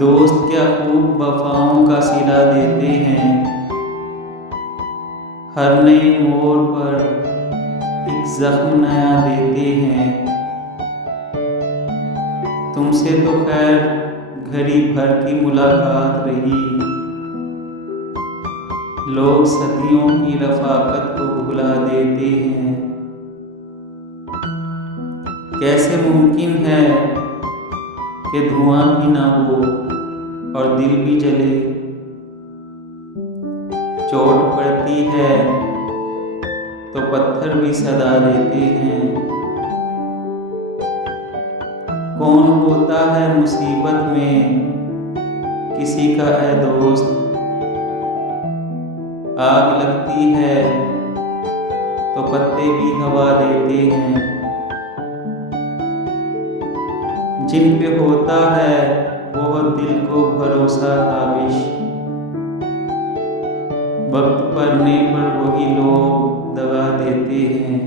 दोस्त क्या खूब वफाओं का सिला देते हैं, हर नए मोड़ पर एक जख्म नया देते हैं। तुमसे तो खैर घड़ी भर की मुलाकात रही, लोग सदियों की रफाकत को भुला देते हैं। कैसे मुमकिन है कि धुआं भी ना हो और दिल भी जले, चोट पड़ती है तो पत्थर भी सदा देते हैं। कौन होता है मुसीबत में किसी का है दोस्त, आग लगती है तो पत्ते भी हवा देते हैं। जिन पे होता है वो दिल को भरोसा काबिश, वक्त पड़ने पर वही लोग दगा देते हैं।